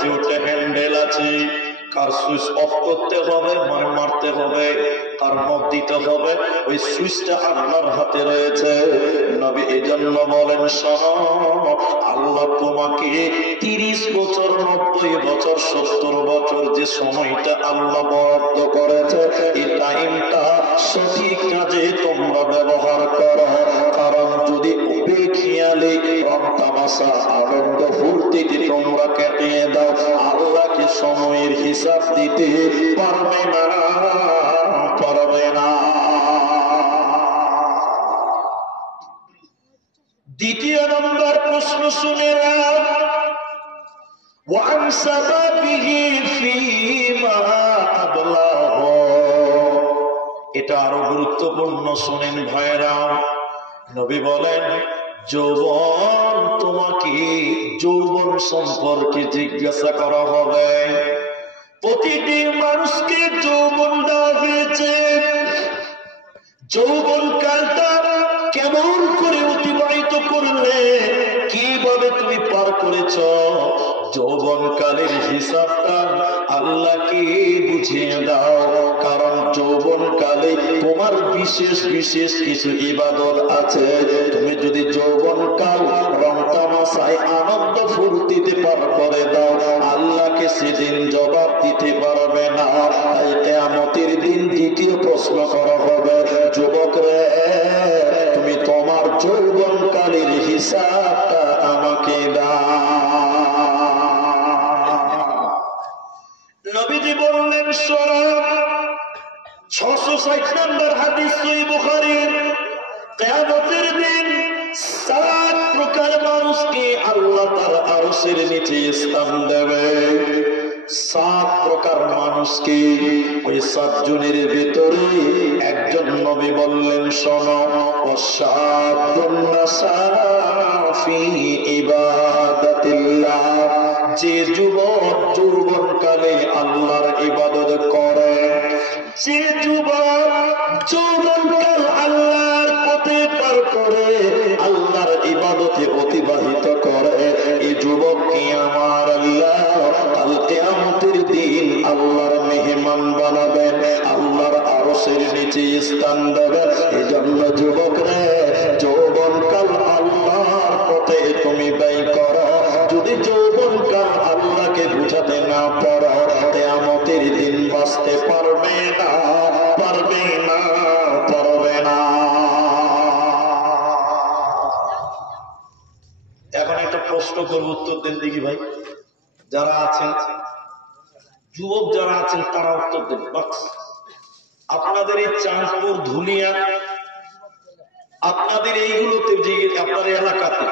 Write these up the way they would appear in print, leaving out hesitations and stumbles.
আছে, ওটা হ্যান্ডেল আছে, কার সুইচ অফ করতে হবে মানে মারতে হবে, কার নব দিতে হবে, ওই সুইচটা আল্লাহর হাতে রয়েছে। নবী এজন্য বলেন, শোনো, আল্লাহ তোমাকে 30 বছর, 90 বছর, 70 বছর যে সময়টা আল্লাহ বরাদ্দ করেছে, এই টাইমটা সঠিক কাজে তোমরা ব্যবহার করো। কারণ যদি বেখিয়ালে রক্তামাশা আনন্দ ফুর্তিতে তোমরা কাটিয়ে দাও, আল্লাহকে সময়ের হিসাব দিতে পারবে না, পারবে না। দ্বিতীয় নম্বর প্রশ্ন শুনে নাও, ওয়ান সাবাবিহি ফীমা আবলাহ। এটা আরো গুরুত্বপূর্ণ, শুনেন ভাইরা। নবী বলেন, যৌবন, তোমাকে যৌবন সম্পর্কে জিজ্ঞাসা করা হবে। প্রতিটি মানুষকে যৌবন দেওয়া হয়েছে। যৌবন কালটা কেমন করে অতিবাহিত করলে, কিভাবে তুমি পার করেছ, যৌবন কালের হিসাবটা আল্লাহকে বুঝিয়ে দাও। কারণ যৌবন কালে তোমার বিশেষ বিশেষ কিছু ইবাদত আছে। তুমি যদি যৌবন কাল রং তামাশায় আনন্দ ফুর্তিতে পার করে দাও, আল্লাহকে সেদিন জবাব দিতে পারবে না। তাই কিয়ামতের দিন দ্বিতীয় প্রশ্ন করা হবে, যুবক রে, তুমি তোমার যৌবন কালের হিসাবটা আমাকে দাও। নবীজি বললেন, শোনো, 660 নম্বর হাদিস সহিহ বুখারীর, কিয়ামতের দিন 7 প্রকার মানুষকে আল্লাহ তার আরশের নিচে স্থান দেবে। 7 প্রকার মানুষকে, ওই 7 জনের ভিতরে একজন নবী বললেন, শোনো, ওয়াশাবুন নাসাফি ইবাদাতিল্লাহ, যে যুবক যৌবনকালে আল্লাহর ইবাদত করে, যে যুবক যৌবনকাল আল্লাহর পথে পার করে, আল্লাহর ইবাদতে অতিবাহিত করে, এই যুবককে আমার আল্লাহ কাল কিয়ামতের দিন আল্লাহর মেহমান বানাবেন, আল্লাহর আরশের নিচে স্থান দেবেন। এজন্য যুবক রে, যৌবনকাল আল্লাহর পথে তুমি ব্যয় করো। যদি যৌবনকাল আল্লাহকে বুঝাতে না পারো, কিয়ামতের দিন বাঁচতে পারবে না, পারবে না, পারবে না। এখন একটা প্রশ্ন করব, উত্তর দেন দেখি ভাই। যারা আছেন, যুবক যারা আছেন, তারা উত্তর দেন। আপনাদের এই চাঁদপুর, ধুলিয়া, আপনাদের এইগুলোতে, যে আপনার এলাকাতে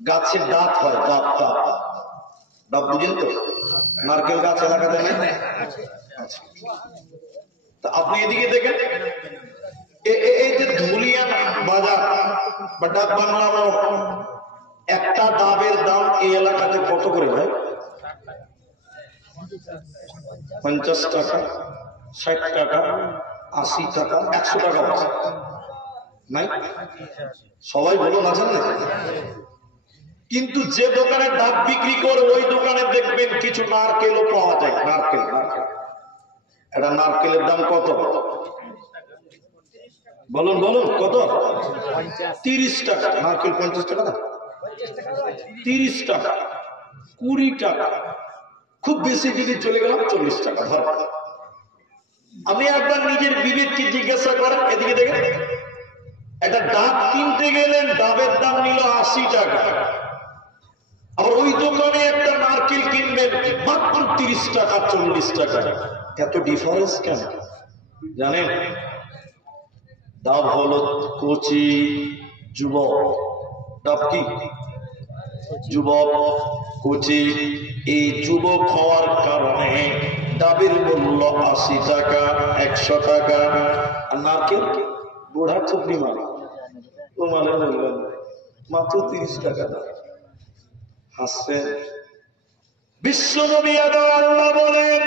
গাছের ডাব হয়, ডাব, ডাব, ডাব বুঝেন তো? নারকেল গাছ এলাকাতে নেই? তা আপনি এদিকে দেখেন, এই যে ধুলিয়া বাজার বা ডাব বাংলা, একটা ডাবের দাম এই এলাকাতে কত করে ভাই? 50 টাকা, 60 টাকা, 80 টাকা, 100 টাকা নাই? সবাই বলুন, আছেন না? কিন্তু যে দোকানে ডাব বিক্রি করে, ওই দোকানে দেখবেন কিছু নারকেলও পাওয়া যায়। নারকেল, নারকেল, এটা নারকেলের দাম কত বলুন, বলুন কত? 30 টাকা। নারকেল 50 টাকা না, 30 টাকা, 20 টাকা, খুব বেশি দিকে চলে গেলাম 40 টাকা। ধর, আমি একবার নিজের বিবেককে জিজ্ঞাসা করেন, এদিকে দেখেন, একটা ডাব কিনতে গেলেন, ডাবের দাম নিল 80 টাকা, আর ওই দোকানে একটা নারকেল কিনবেন মাত্র 30 টাকা, 40 টাকা। এত ডিফারেন্স কেন জানেন? ডাব হলো কচি যুবক। ডাব কি? যুবক, কচি। এই যুবক হওয়ার কারণে ডাবের মূল্য 80 টাকা, 100 টাকা। আর নারকেল বুড়া চুপড়ি মারা, ও মানে বললেন মাত্র 30 টাকা। হাসছে। বিশ্বনবী আল্লাহ বলেন,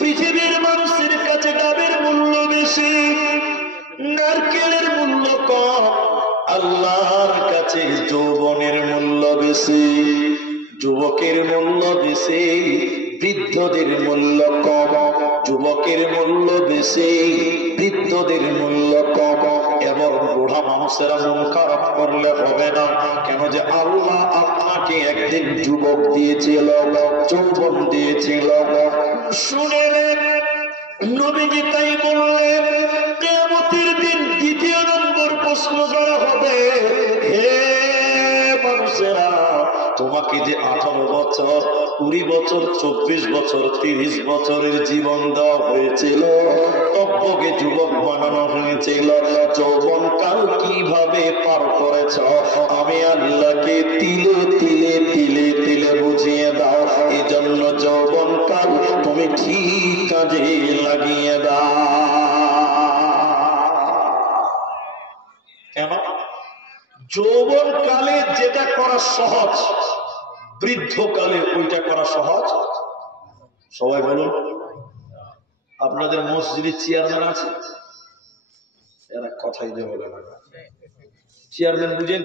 পৃথিবীর মানুষের কাছে ডাবের মূল্য বেশি, নারকেলের মূল্য কম, আল্লাহর কাছে যৌবনের মূল্য বেশি। যুবকের মূল্য বেশি, বৃদ্ধদের মূল্য কম। যুবকের মূল্য বেশি, বৃদ্ধদের মূল্য কম। এবার বুড়া মানুষেরা মন খারাপ করলে হবে না। কেন যে আল্লাহ আপনাকে একদিন যুবক দিয়েছিল, যৌবন দিয়েছিল। শুনেলেন নবীজি তাই বললেন, কিয়ামতের দিন দ্বিতীয় নম্বর প্রশ্ন করা হবে, হে মানুষেরা, তোমাকে যে 18 বছর, 20 বছর, 24 বছর, 30 বছরের জীবন দেওয়া হয়েছিল, তব্বকে যুবক বানানো হয়েছিল, যৌবনকাল কিভাবে পার করেছ? আমি আল্লাহকে তিলে তিলে তিলে তিলে বুঝিয়ে দাও। এই জন্য যৌবনকাল তুমি ঠিক কাজে লাগিয়ে দাও। কেন? যৌবনকালে যেটা করা সহজ, বৃদ্ধকালে ওইটা করা সহজ। সবাই বলুন, আপনাদের মসজিদে চেয়ারম্যান আছে? এরা কথাই দিয়ে বলে না। চেয়ারম্যান বুঝেন?